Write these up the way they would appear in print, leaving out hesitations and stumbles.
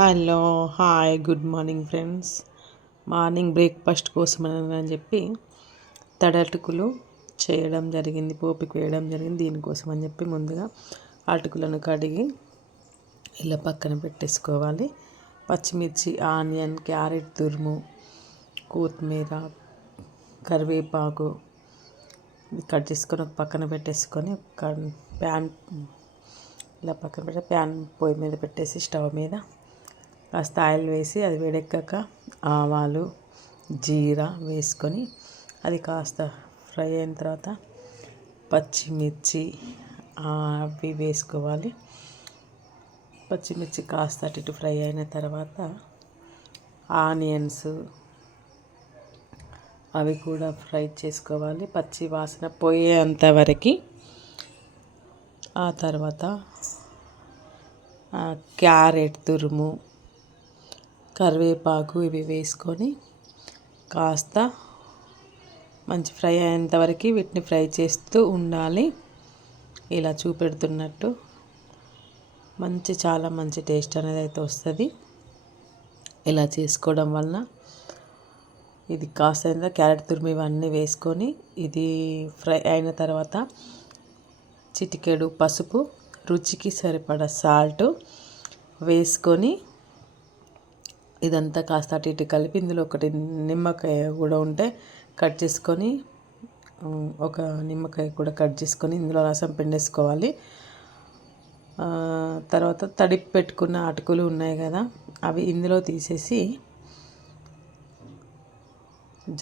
Hello hi good morning friends. Morning breakfast కోసం అని చెప్పి తడటుకులు చేయడం జరిగింది, పోపుకి వేయడం జరిగింది. దీనికోసం అని చెప్పి ముందుగా అటుకులను కడిగి ఇలా పక్కన పెట్టేసుకోవాలి. పచ్చిమిర్చి, ఆనియన్, క్యారెట్ తురుము, కొత్తిమీర, కరివేపాకు కట్ చేసుకొని ఒక పక్కన పెట్టేసుకొని ఒక ప్యాన్ ఇలా పక్కన పెట్టి ప్యాన్ పొయ్యి మీద పెట్టేసి స్టవ్ మీద కాస్త ఆయిల్ వేసి అది వేడెక్కాక ఆవాలు, జీరా వేసుకొని అది కాస్త ఫ్రై అయిన తర్వాత పచ్చిమిర్చి అవి వేసుకోవాలి. పచ్చిమిర్చి కాస్త అటు ఇటు ఫ్రై అయిన తర్వాత ఆనియన్స్ అవి కూడా ఫ్రై చేసుకోవాలి, పచ్చి వాసన పోయేంత వరకు. ఆ తర్వాత క్యారెట్ తురుము, కరివేపాకు ఇవి వేసుకొని కాస్త మంచి ఫ్రై అయ్యేంత వరకు వీటిని ఫ్రై చేస్తూ ఉండాలి. ఇలా చూపెడుతున్నట్టు చాలా మంచి టేస్ట్ అనేది అయితే వస్తుంది ఇలా చేసుకోవడం వలన. ఇది కాస్త క్యారెట్ తురుము ఇవన్నీ వేసుకొని ఇది ఫ్రై అయిన తర్వాత చిటికెడు పసుపు, రుచికి సరిపడా సాల్ట్ వేసుకొని ఇదంతా కాస్త అటు ఇటు కలిపి ఇందులో ఒకటి నిమ్మకాయ కూడా ఉంటే కట్ చేసుకొని ఒక నిమ్మకాయ కూడా కట్ చేసుకొని ఇందులో రసం పిండేసుకోవాలి. తర్వాత తడిపి పెట్టుకున్న అటుకులు ఉన్నాయి కదా, అవి ఇందులో తీసేసి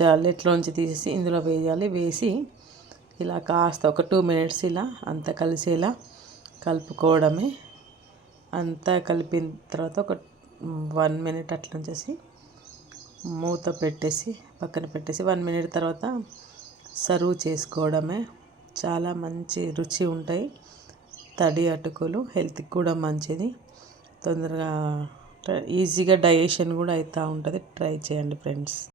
జాలెట్లోంచి తీసేసి ఇందులో వేయాలి. వేసి ఇలా కాస్త ఒక 2 minutes ఇలా అంతా కలిసేలా కలుపుకోవడమే. అంతా కలిపిన తర్వాత ఒక 1 minute అట్లా ఉంచేసి మూత పెట్టేసి పక్కన పెట్టేసి 1 minute తర్వాత సర్వ్ చేసుకోవడమే. చాలా మంచి రుచి ఉంటాయి తడి అటుకులు, హెల్త్కి కూడా మంచిది. తొందరగా ఈజీగా డైజెషన్ కూడా అవుతూ ఉంటుంది. ట్రై చేయండి ఫ్రెండ్స్.